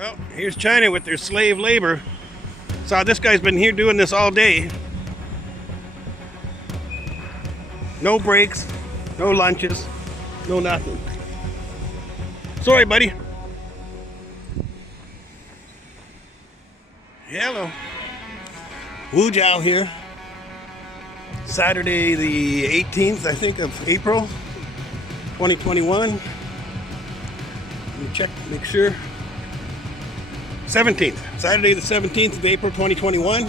Well, here's China with their slave labor. Saw this guy's been here doing this all day. No breaks, no lunches, no nothing. Sorry, buddy. Hello. Wujiao here. Saturday the 18th, I think, of April 2021. Let me check, make sure. 17th. Saturday the 17th of April 2021.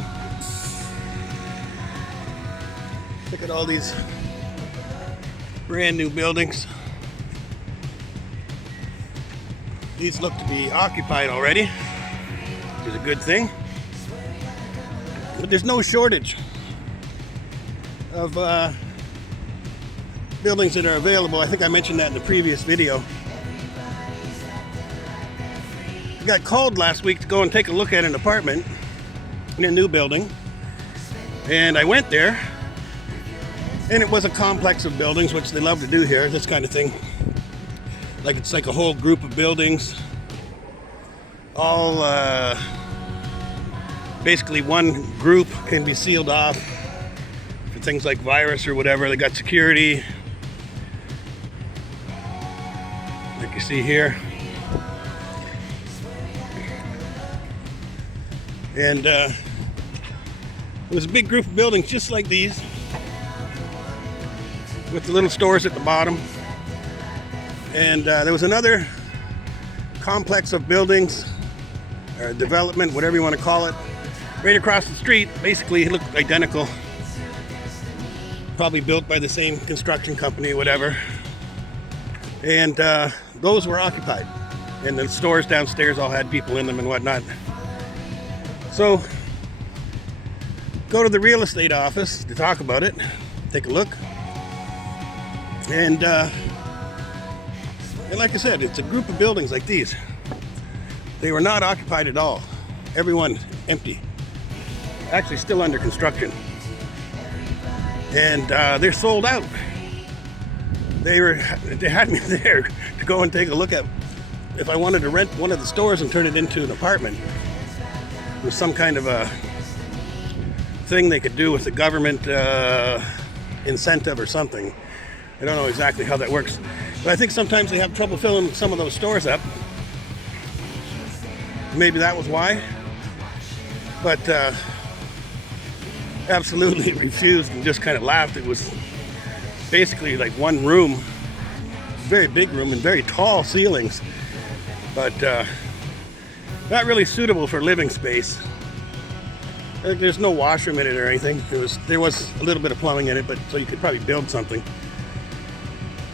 Look at all these brand new buildings. These look to be occupied already, which is a good thing. But there's no shortage of buildings that are available. I think I mentioned that in the previous video. I got called last week to go and take a look at an apartment in a new building, and I went there, and it was a complex of buildings, which they love to do here, this kind of thing. Like it's like a whole group of buildings, all basically one group can be sealed off for things like virus or whatever. They got security, like you see here. And it was a big group of buildings just like these, with the little stores at the bottom. And there was another complex of buildings, or development, whatever you want to call it, right across the street. Basically, it looked identical. Probably built by the same construction company, whatever. And those were occupied. And the stores downstairs all had people in them and whatnot. So, go to the real estate office to talk about it, take a look. And like I said, it's a group of buildings like these. They were not occupied at all. Everyone empty. Actually still under construction. And they're sold out. They had me there to go and take a look at if I wanted to rent one of the stores and turn it into an apartment. It was some kind of a thing they could do with the government incentive or something. I don't know exactly how that works. But I think sometimes they have trouble filling some of those stores up. Maybe that was why. But absolutely refused and just kind of laughed. It was basically like one room, very big room and very tall ceilings. But not really suitable for living space. There's no washroom in it or anything. There was a little bit of plumbing in it, but so you could probably build something.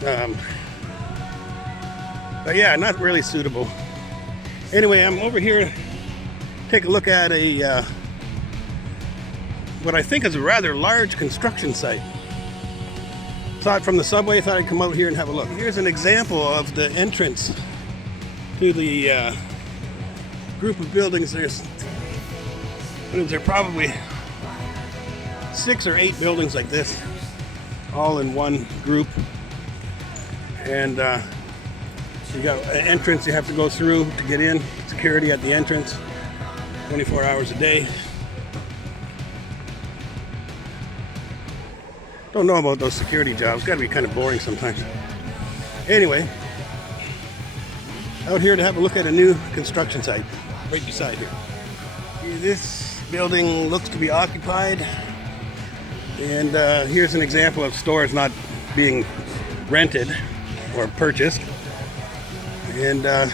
But yeah, not really suitable. Anyway, I'm over here to take a look at a what I think is a rather large construction site. Saw it from the subway, thought I'd come out here and have a look. Here's an example of the entrance to the group of buildings. There's probably 6 or 8 buildings like this, all in one group. And you got an entrance you have to go through to get in. Security at the entrance, 24 hours a day. Don't know about those security jobs. Got to be kind of boring sometimes. Anyway, out here to have a look at a new construction site right beside here. This building looks to be occupied, and here's an example of stores not being rented or purchased. And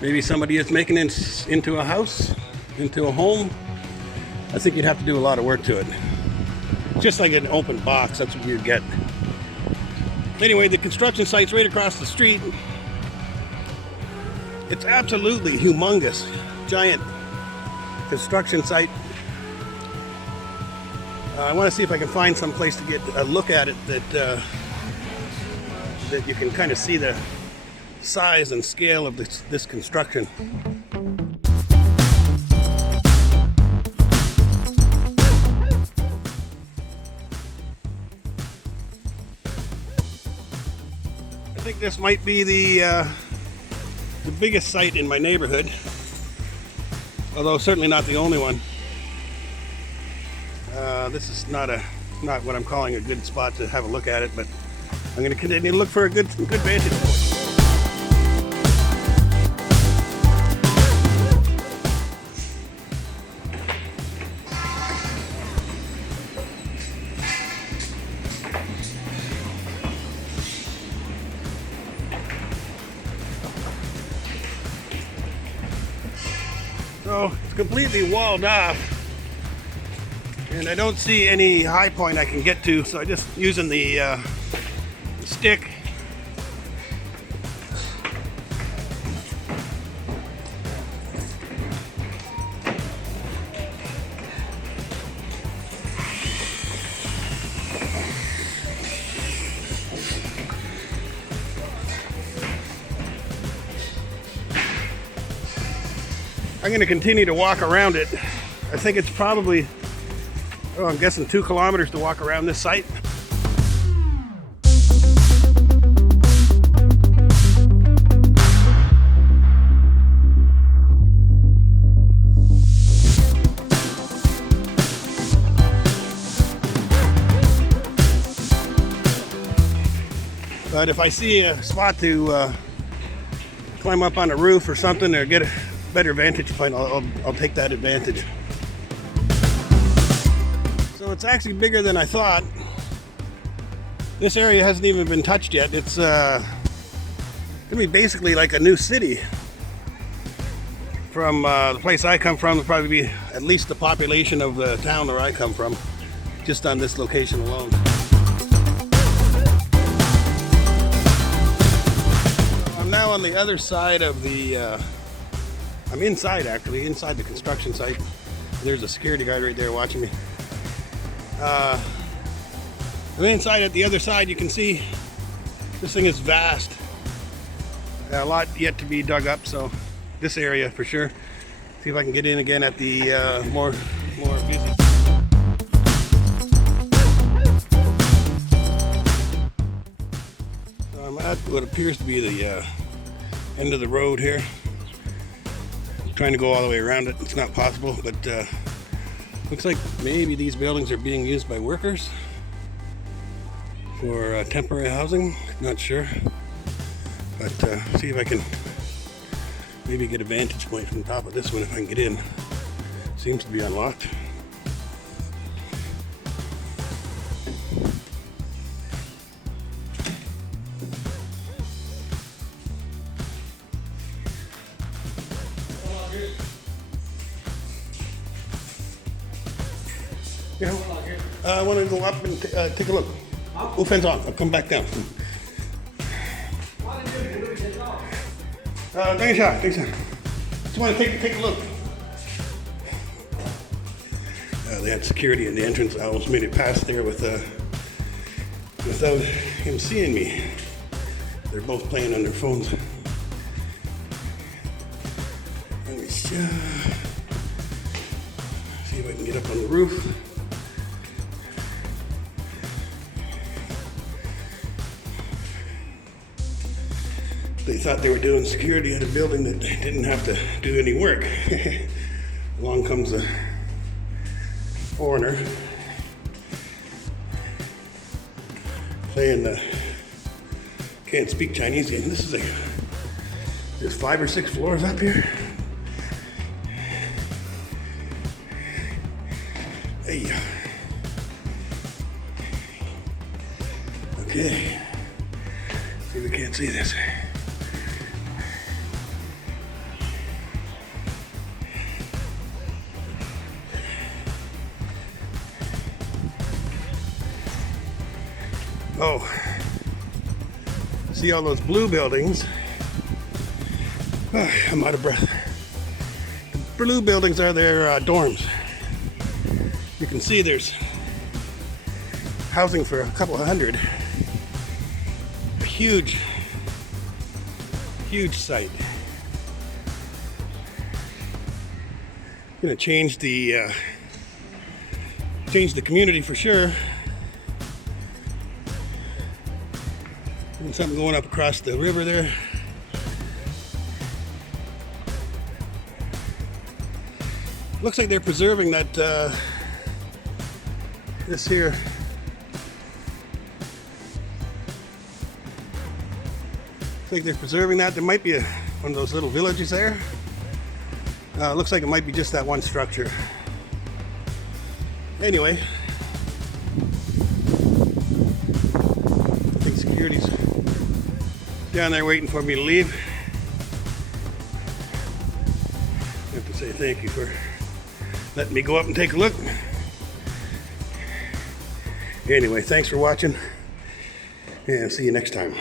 maybe somebody is making it into a house, into a home. I think you'd have to do a lot of work to it. Just like an open box, that's what you'd get. Anyway, the construction site's right across the street. It's absolutely humongous, giant construction site. I want to see if I can find some place to get a look at it that you can kind of see the size and scale of this construction. think this might be the biggest site in my neighborhood, although certainly not the only one. This is not what I'm calling a good spot to have a look at it, but I'm going to continue to look for a good vantage point. So it's completely walled off, and I don't see any high point I can get to, so I'm just using the stick. I'm going to continue to walk around it. I think it's probably, I'm guessing 2 kilometers to walk around this site. But if I see a spot to climb up on a roof or something, or get a better vantage point, I'll take that advantage. So it's actually bigger than I thought. This area hasn't even been touched yet. It's gonna be basically like a new city. From the place I come from, it'll probably be at least the population of the town where I come from, just on this location alone. I'm now on the other side of the I'm inside, actually, inside the construction site. There's a security guard right there watching me. I'm inside at the other side. You can see this thing is vast. A lot yet to be dug up, so this area for sure. See if I can get in again at the more busy. So I'm at what appears to be the end of the road here. Trying to go all the way around it. It's not possible, but looks like maybe these buildings are being used by workers for temporary housing. Not sure, but see if I can maybe get a vantage point from the top of this one if I can get in. Seems to be unlocked. I want to go up and take a look. Fence on. I'll come back down. 等一下. Just want to take a look. They had security in the entrance. I almost made it past there without him seeing me. They're both playing on their phones. Let me see if I can get up on the roof. They thought they were doing security at a building that didn't have to do any work. Along comes a foreigner saying can't speak Chinese. This is there's 5 or 6 floors up here. Hey. Okay. See if we can't see this. Oh, see all those blue buildings? Oh, I'm out of breath. The blue buildings are their dorms. You can see there's housing for a couple of hundred. A huge site. Gonna change the community for sure. And something going up across the river there. Looks like they're preserving that, this here. Looks like they're preserving that. There might be one of those little villages there. Looks like it might be just that one structure. Anyway, I think security's down there waiting for me to leave. I have to say thank you for letting me go up and take a look. Anyway, thanks for watching, and see you next time.